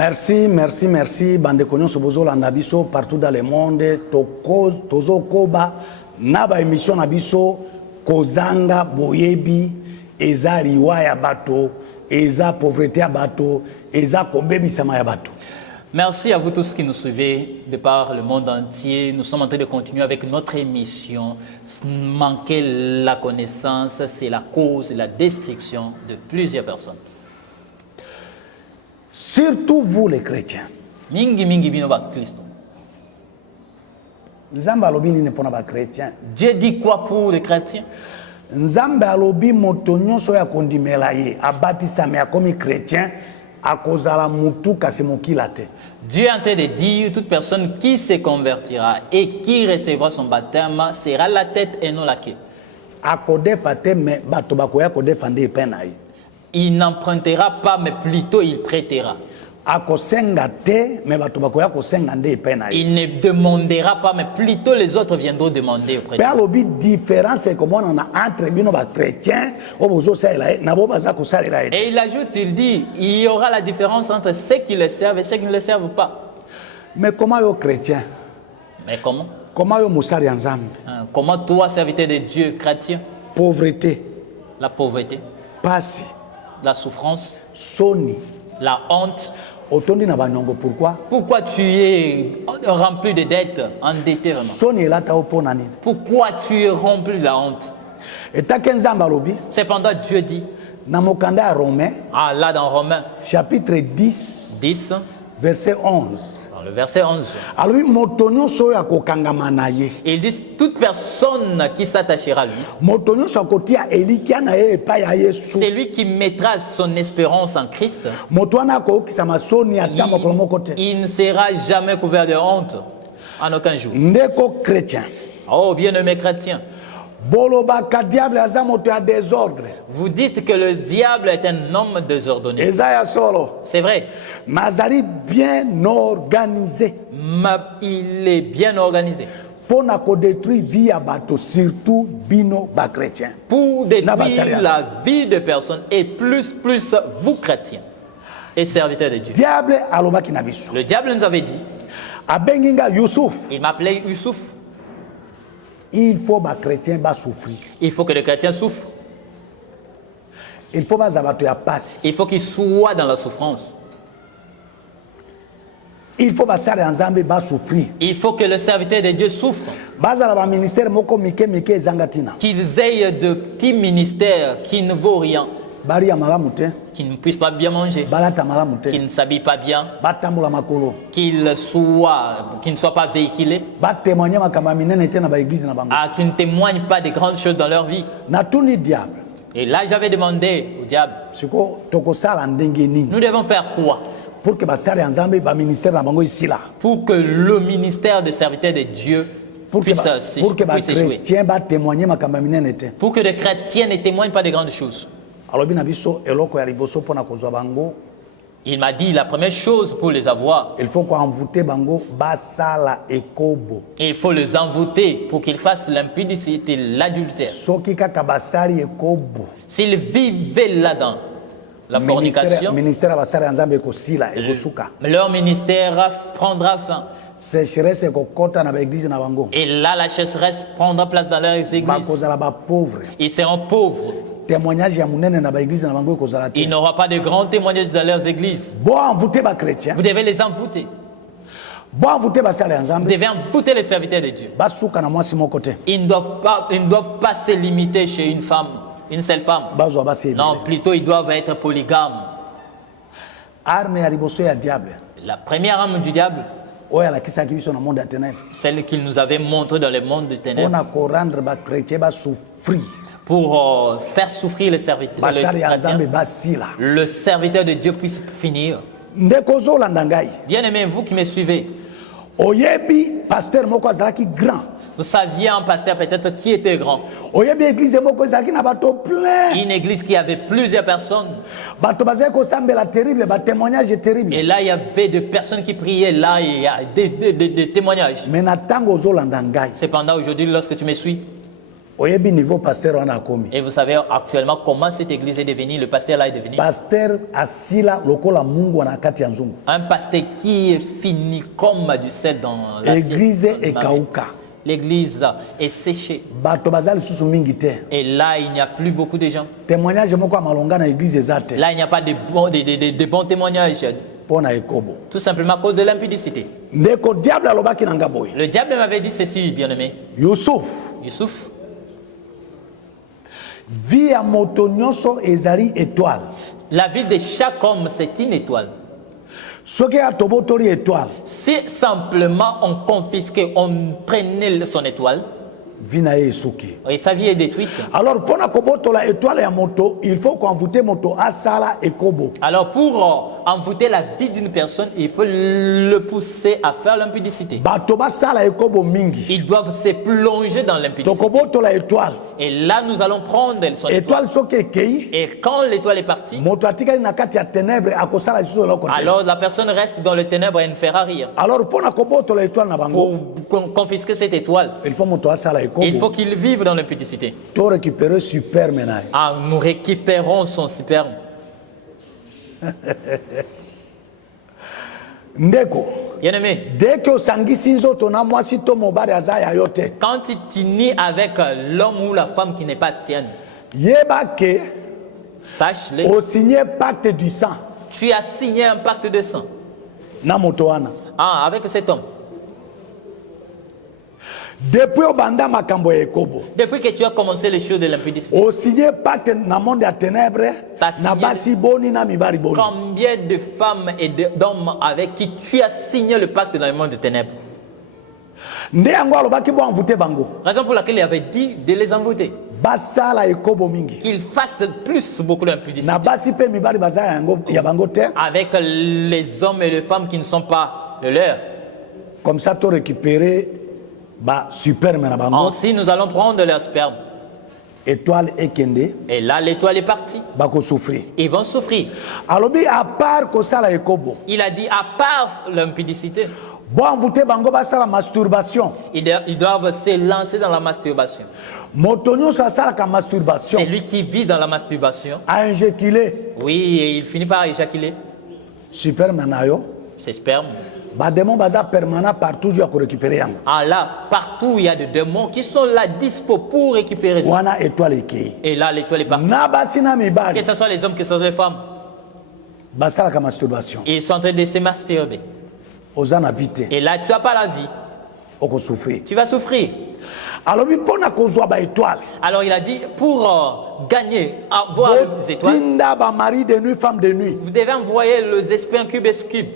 Merci, merci, merci. Bande konyo sobozo landa biso partout dans le monde. Tozo koba naba émission na biso kozanga boyebi eza liwa ya bato, eza pauvreté ya bato, eza kobebisama ya bato. Merci à vous tous qui nous suivez de par le monde entier. Nous sommes en train de continuer avec notre émission. Manquer la connaissance, c'est la cause de la destruction de plusieurs personnes. Surtout vous les chrétiens. Mingi mingi bino ba Christo. Nzambe alobi nini pona ba chrétien? Dieu dit quoi pour les chrétiens? Nzambe alobi moto nyonso ya kondimela ye abatisame akomi chrétien akozala mutu kasi mokila te. Dieu est en train de dire toute personne qui se convertira et qui recevra son baptême sera la tête et non la queue. Akodefa te me bato bakoya kodefa nde epai na ye. Il n'empruntera pas, mais plutôt il prêtera. Il ne demandera pas, mais plutôt les autres viendront demander auprès de lui. Et il ajoute, il dit, il y aura la différence entre ceux qui le servent et ceux qui ne le servent pas. Mais comment yo chrétien? Mais comment? Comment toi, serviteur de Dieu, chrétien? Pauvreté. La pauvreté. Passi. La souffrance. Soni. La honte. Pourquoi? Pourquoi tu es rempli de dettes, endetté vraiment? Pourquoi tu es rempli de la honte? Cependant, Dieu dit, là dans Romains, chapitre 10, verset 11. Dans le verset 11. Il dit, toute personne qui s'attachera à lui, c'est lui qui mettra son espérance en Christ. Il ne sera jamais couvert de honte en aucun jour. Oh, bien-aimé chrétien. Vous dites que le diable est un homme désordonné. C'est vrai. Nazari bien organisé. Il est bien organisé. Pour détruire vie à bateau, surtout bino ba chrétien. Pour détruire la vie de personnes et plus vous chrétiens et serviteurs de Dieu. Le diable nous avait dit. Il m'appelait Youssouf. Il faut que les chrétiens souffrent. Il faut que les chrétiens souffrent. Il faut que il faut qu'ils soient dans la souffrance. Il faut souffrir. Il faut que le serviteur de Dieu souffre. Qu'ils aient de petits ministères qui ne vaut rien. Qu'ils ne puissent pas bien manger. Qu'ils ne s'habillent pas bien. Qu'ils ne soient pas véhiculés. Qu'ils ne témoignent pas des grandes choses dans leur vie. Et là, j'avais demandé au diable, nous devons faire quoi? Pour que le ministère de serviteur de Dieu puisse échouer. Pour que les chrétiens ne témoignent pas de grandes choses. Il m'a dit la première chose pour les avoir. Il faut il faut les envoûter pour qu'ils fassent l'impudicité, l'adultère. S'ils vivaient là-dedans, la fornication, leur ministère prendra fin. Et là, la sécheresse prendra place dans leurs églises. Ils seront pauvres. Il n'aura pas de grands témoignages dans leurs églises. Vous devez les envoûter. Vous devez envoûter les serviteurs de Dieu. Ils ne doivent pas se limiter chez une femme. Une seule femme. Non, plutôt ils doivent être polygames. La première arme du diable, celle qu'il nous avait montrée dans le monde des ténèbres, pour faire souffrir le serviteur, le serviteur de Dieu puisse finir. Bien aimé, vous qui me suivez, vous saviez un pasteur peut-être qui était grand. Une église qui avait plusieurs personnes. Et là, il y avait des personnes qui priaient. Là, il y a des témoignages. Cependant, aujourd'hui, lorsque tu me suis, Et vous savez actuellement comment cette église est devenue, le pasteur là est devenu. Un pasteur qui est fini comme du sel dans la l'église est séchée. Et là, il n'y a plus beaucoup de gens. Là, il n'y a pas de bons témoignages. Tout simplement à cause de l'impudicité. Le diable m'avait dit ceci, bien-aimé. Youssouf. La ville de chaque homme, c'est une étoile. Si simplement on confisquait, on prenait son étoile, et sa vie est détruite. Alors pour envoûter la vie d'une personne, il faut le pousser à faire l'impudicité. Ils doivent se plonger dans l'impudicité. Et là, nous allons prendre son étoile. Et quand l'étoile est partie, alors la personne reste dans le ténèbre et ne fera rien. Alors pour confisquer cette étoile, il faut qu'il vive dans l'impudicité. Ah, nous récupérons son sperme. Bien-aimé, quand tu nais avec l'homme ou la femme qui n'est pas tienne, sache-le, pacte du sang. Tu as signé un pacte de sang. Avec cet homme. Depuis que tu as commencé les choses de l'impudicité, combien de femmes et d'hommes avec qui tu as signé le pacte dans le monde de ténèbres? Raison pour laquelle il avait dit de les envoûter. Qu'ils fassent beaucoup d'impudicité. Avec les hommes et les femmes qui ne sont pas le leur. Comme ça, tu récupérer. Ainsi, nous allons prendre leur sperme. Et là, l'étoile est partie. Ils vont souffrir. Il a dit, à part l'impudicité, ils doivent se lancer dans la masturbation. C'est lui qui vit dans la masturbation. Oui, et il finit par éjaculer. C'est sperme. Ah là, partout il y a des démons qui sont là dispo pour récupérer ça. Et là, l'étoile est partie. Que ce soit les hommes, que ce soit les femmes. Ils sont en train de se masturber. Et là, tu n'as pas la vie. Tu vas souffrir. Alors il a dit, pour gagner, avoir les étoiles, vous devez envoyer les esprits en cube et cube.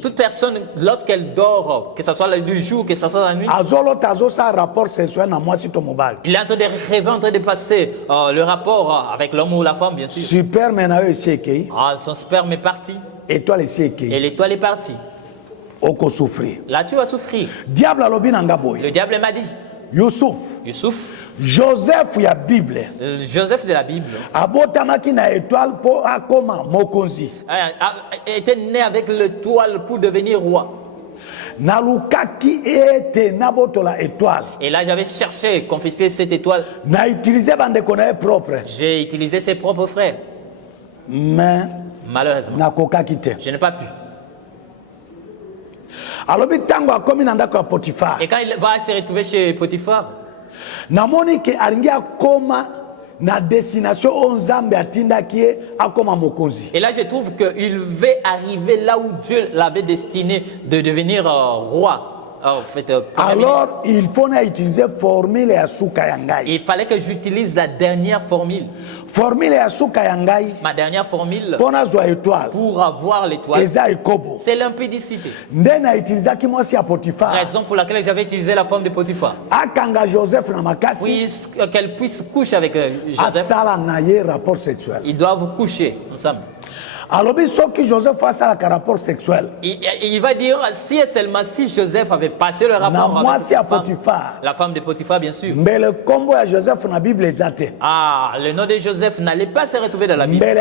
Toute personne, lorsqu'elle dort, que ce soit le jour, que ce soit la nuit, il est en train de rêver, en train de passer le rapport avec l'homme ou la femme, bien sûr. Son sperme est parti. Et l'étoile est partie. Là, tu vas souffrir. Le diable m'a dit, Youssouf, Joseph de la Bible était né avec l'étoile pour devenir roi. Et là, j'avais cherché, confisqué cette étoile. J'ai utilisé ses propres frères. Mais malheureusement, je n'ai pas pu. Et quand il va se retrouver chez Potiphar, et là je trouve qu'il veut arriver là où Dieu l'avait destiné de devenir roi. En fait, alors il fallait que j'utilise la dernière formule. Ma dernière formule pour avoir l'étoile, c'est l'impudicité. Raison pour laquelle j'avais utilisé la forme de Potiphar. Oui, qu'elle puisse coucher avec Joseph. Ils doivent coucher ensemble. alobi soki Joseph face à la rapport sexuel. Il va dire si et seulement si Joseph avait passé le rapport avec la femme de Potiphar, bien sûr. Mais le combo à Joseph na Bible exate. Ah, le nom de Joseph n'allait pas se retrouver dans la Bible. Mais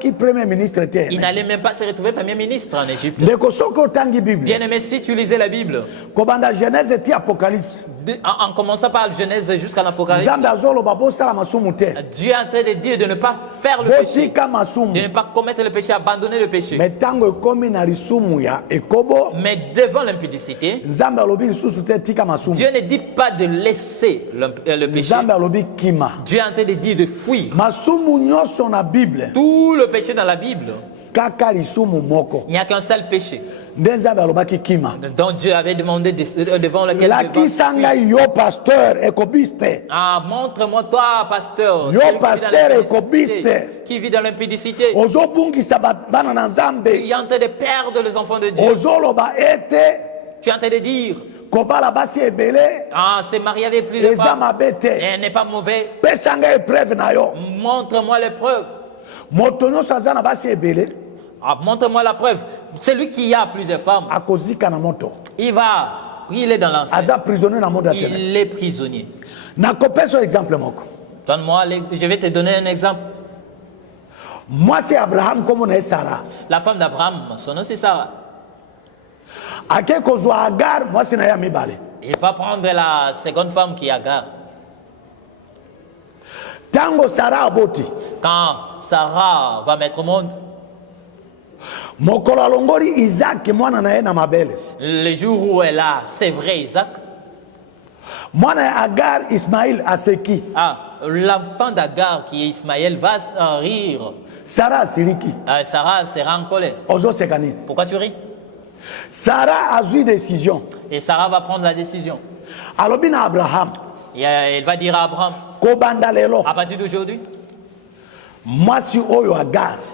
qui premier ministre était. Il n'allait même pas se retrouver premier ministre en Égypte. Bien aimé, si tu lisais la Bible, Kobanda Genèse et Apocalypse. En commençant par Genèse jusqu'à l'Apocalypse, Dieu est en train de dire de ne pas faire le péché, de ne pas commettre le péché, abandonner le péché. Mais devant l'impudicité, Dieu ne dit pas de laisser le péché. Dieu est en train de dire de fuir. Tout le péché dans la Bible, il n'y a qu'un seul péché. Donc Dieu avait demandé devant lequel ah, montre-moi toi, pasteur, qui vit dans l'impudicité, qui est en train de perdre les enfants de Dieu. Tu es en train de dire ah, c'est marié avec plusieurs femmes et elle n'est pas mauvais. Montre-moi les preuves. Ah, montre-moi la preuve. Celui qui a plusieurs femmes, il est dans l'enfer. Il est prisonnier. Donne-moi, je vais te donner un exemple. Moi, c'est Abraham comme on est Sarah. La femme d'Abraham, son nom c'est Sarah. Il va prendre la seconde femme qui est Agar. Quand Sarah va mettre au monde, le jour où elle a, c'est vrai, Isaac. Ah, l'enfant d'Agar qui est Ismaël va rire. Sarah sera en colère. Pourquoi tu ris? Sarah a eu une décision. Et Sarah va prendre la décision. Et elle va dire à Abraham, à partir d'aujourd'hui,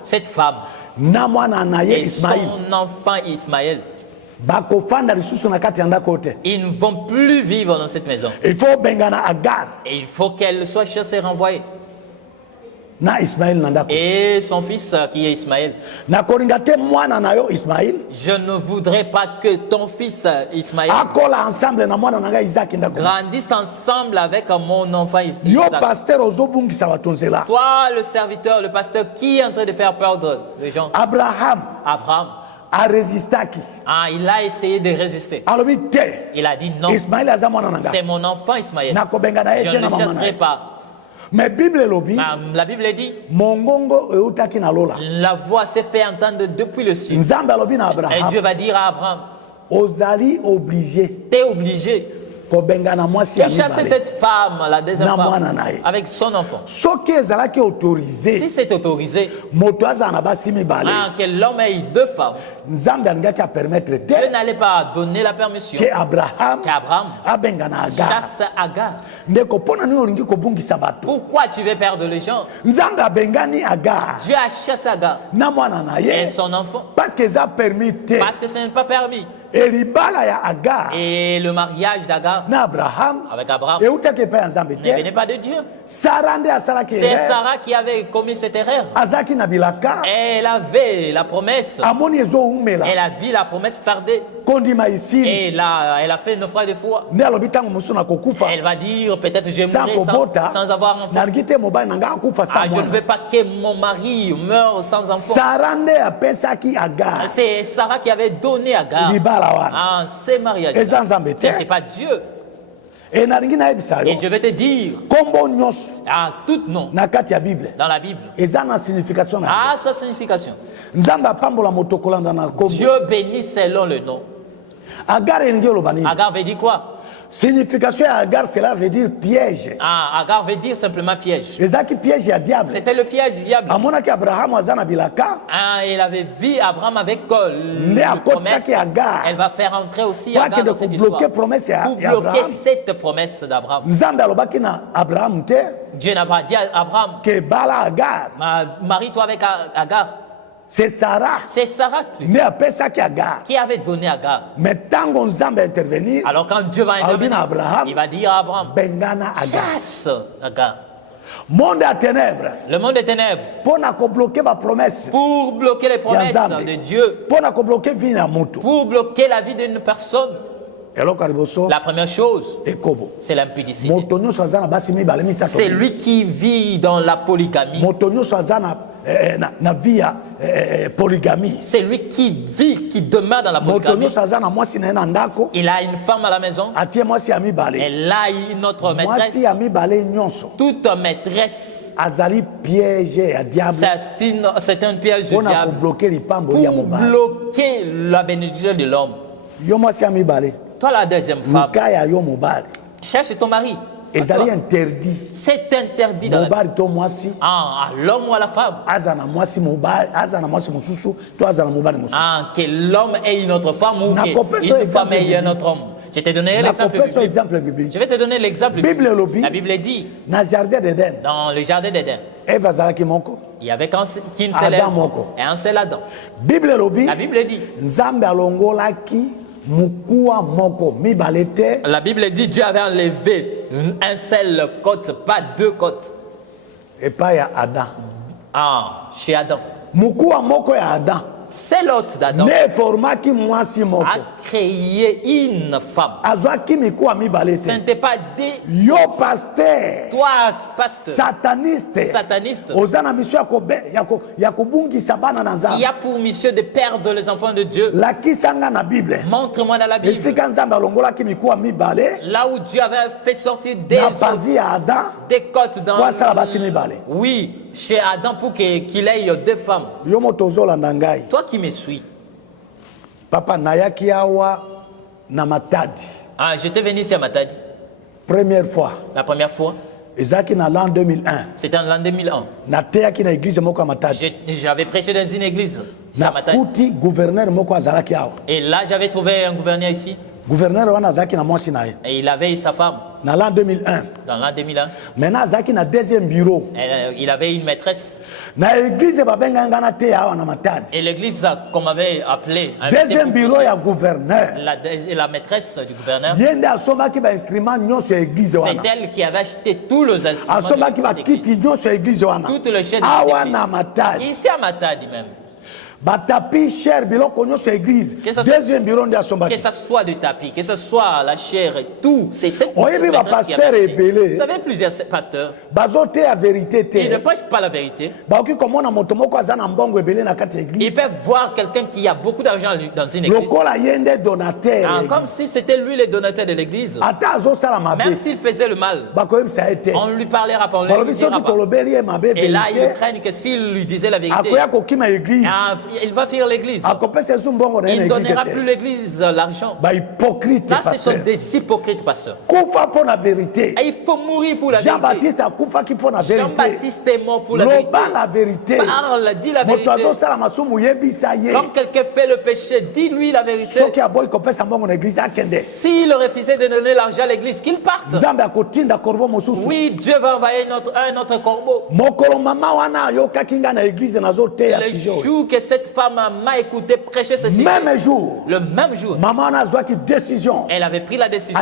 cette femme et son enfant Ismaël, ils ne vont plus vivre dans cette maison. Et il faut qu'elle soit chassée et renvoyée. Et son fils qui est Ismaël. Je ne voudrais pas que ton fils Ismaël grandisse ensemble avec mon enfant Isaac. Toi, le serviteur, le pasteur, qui est en train de faire perdre les gens? Abraham a résisté. Ah, il a essayé de résister. Il a dit non. C'est mon enfant Ismaël. Je ne le chasserai pas. Mais la Bible dit la voix s'est fait entendre depuis le sud. Et Dieu va dire à Abraham, t'es obligé de chasser cette femme, la deuxième femme, avec son enfant. Si c'est autorisé, que l'homme ait deux femmes, Dieu n'allait pas donner la permission qu'Abraham chasse Agar. Pourquoi tu veux perdre les gens? Dieu a chassé Agar et son enfant parce que ce n'est pas permis. Et le mariage d'Agar avec Abraham ne venait pas de Dieu. C'est Sarah qui avait commis cette erreur. Elle avait la promesse. Elle a vu la promesse tarder. Et là, elle a fait une naufrage de foi. Elle va dire, peut-être je mourrai sans avoir enfant. Je ne veux pas que mon mari meure sans enfant. C'est Sarah qui avait donné Agar. Ah, c'est mariage. Ce n'était pas Dieu. Et je vais te dire, à tout nom dans la Bible, sa signification. Dieu bénit selon le nom. Agar veut dire quoi? Signification Agar, cela veut dire piège. Ah, Agar veut dire simplement piège. C'était le piège du diable. Ah, il avait vu Abraham avec la promesse. Elle va faire entrer aussi Agar dans cette histoire. Pour bloquer cette promesse d'Abraham. Dieu n'a pas dit à Abraham, marie-toi avec Agar. C'est Sarah qui avait donné Agar. Mais tant qu'on va intervenir, alors quand Dieu va intervenir, il va dire à Abraham, chasse Agar. Monde à ténèbres. Le monde des ténèbres. Pour bloquer ma promesse. Pour bloquer les promesses de Dieu. Pour bloquer vie à moto. Pour bloquer la vie d'une personne. La première chose, c'est l'impudicité. C'est lui qui vit dans la polygamie. C'est lui qui vit, qui demeure dans la polygamie. Il a une femme à la maison. Elle a une autre maîtresse. Toute maîtresse. C'est un piège du diable pour bloquer la bénédiction de l'homme. Toi, la deuxième femme, cherche ton mari. C'est interdit dans la vie. À l'homme ou à la femme. Que l'homme ait une autre femme ou qu'une femme ait un autre homme. Je t'ai donné l'exemple biblique. Je vais te donner l'exemple biblique. La Bible dit dans le jardin d'Éden, il y avait qu'une seule Ève et un seul Adam. La Bible dit la Bible dit Dieu avait enlevé un seul côte, pas deux côtes. Et pas y a Adam. Chez Adam. C'est l'hôte d'Adam a créé une femme. Ce n'était pas des... Toi, pasteur, sataniste, il y a pour mission de perdre les enfants de Dieu. Montre-moi dans la Bible là où Dieu avait fait sortir des côtes dans... Oui, chez Adam pour qu'il ait deux femmes. Toi qui me suis. Papa nayaki awa na Matadi. J'étais venu ici à Matadi. Première fois. La première fois. Ezaki na l'an 2001. C'était en l'an 2001. Na teyaki na église moko Matadi. J'avais prêché dans une église à Matadi. Kuti gouverneur moko azalaki awa. Et là j'avais trouvé un gouverneur ici. Gouverneur wana azaki na mwasi na ye. Et il avait sa femme. Dans l'an 2001. Dans l'an 2001. Maintenant azaki na deuxième bureau. Il avait une maîtresse. Et l'église, comme avait appelé, deuxième bureau ya gouverneur. La maîtresse du gouverneur. C'est elle qui avait acheté tous les instruments. Toutes les chaînes de ici à Matadi même. Batapi cher biloko nyonso église. Deuxième bureau de Asomba. Que ça soit du tapis, que ce soit la chair et tout, c'est cette pasteur ébélé. Vous savez plusieurs pasteurs. Bazote la vérité. Ils ne prêchent pas la vérité. Ils peuvent voir quelqu'un qui a beaucoup d'argent dans une église. Comme si c'était lui le donateur de l'église. Même s'il faisait le mal, on ne lui parlera pas, on ne lui dira pas. Et là, ils craignent que s'il lui disait la vérité, il va faire l'église. Il ne donnera plus l'église l'argent. Là, ce sont des hypocrites, pasteurs. Et il faut mourir pour la vérité. Jean-Baptiste est mort pour la vérité. Parle, dis la vérité. Comme quelqu'un fait le péché, dis-lui la vérité. S'il refusait de donner l'argent à l'église, qu'il parte. Oui, Dieu va envoyer un autre corbeau. Le jour que cette femme m'a écouté prêcher ceci, le même jour, elle avait pris la décision.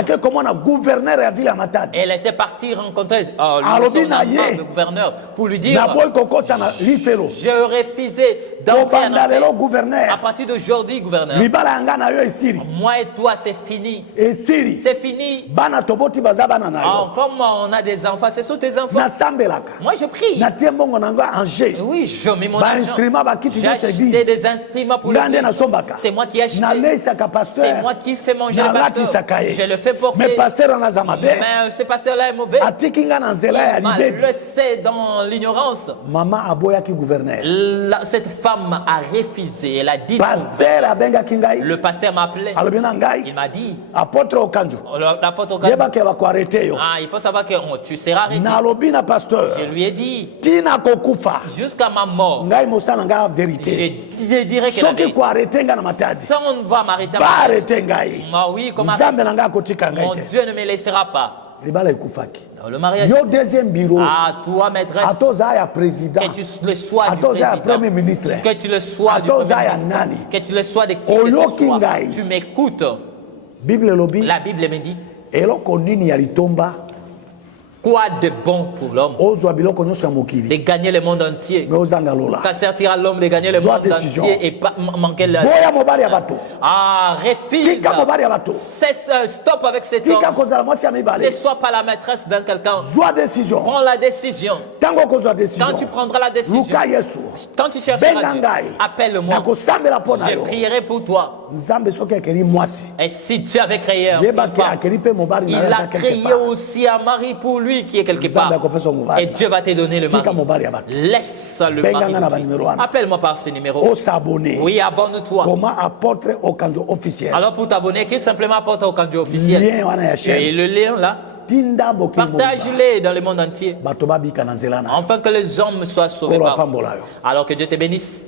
Elle était partie rencontrer le gouverneur pour lui dire je refusais d'entrer en enfer. À partir d'aujourd'hui, gouverneur, moi et toi, c'est fini. C'est fini. Comme on a des enfants, ce sont tes enfants. Moi, je prie. Oui, je mets mon argent. J'ai acheté des instruments pour l'église. C'est moi qui ai acheté. C'est moi qui fais manger le pasteur. Je le fais porter. Mais ce pasteur-là est mauvais. Il m'a laissé dans l'ignorance. Cette femme a refusé. Elle a dit le pasteur m'a appelé. Il m'a dit l'apôtre Okanjo, il faut savoir que tu seras arrêté. Je lui ai dit jusqu'à ma mort, je dirais que la vérité. Ça, on va m'arrêter. Oui, comment mon Dieu ne me laissera pas. Le mariage. Deuxième bureau. Toi, maîtresse. Président. Que tu le sois du président. Premier ministre. Que tu le sois du premier ministre. Que tu le sois de qui que ce soit. Tu m'écoutes. La Bible me dit. Quoi de bon pour l'homme de gagner le monde entier? Qu'à servira l'homme de gagner le monde entier et pas manquer la... Ah, refuse. Stop avec cet homme. Ne sois pas la maîtresse d'un quelqu'un. Prends la décision. Quand tu prendras la décision, quand tu chercheras Dieu, appelle-moi. Je prierai pour toi. Et si Dieu avait créé un femme, il a créé aussi un mari pour lui qui est quelque part. Et Dieu va te donner le mari. Laisse le mari. Appelle-moi par ce numéro. Oui, abonne-toi. Comment apporter au candidat officiel? Alors pour t'abonner, qui simplement apporte au candidat officiel. Et le lien là, partage-les dans le monde entier. Afin que les hommes soient sauvés par. Alors que Dieu te bénisse.